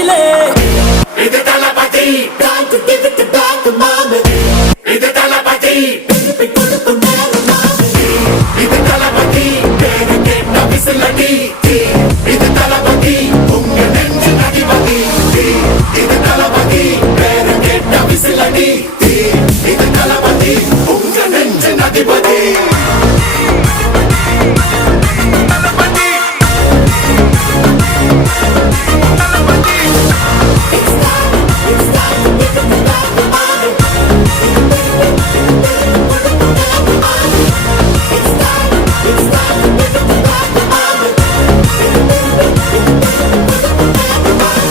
நெஞ்சிலே இது தளபதி, time to give it back to mama.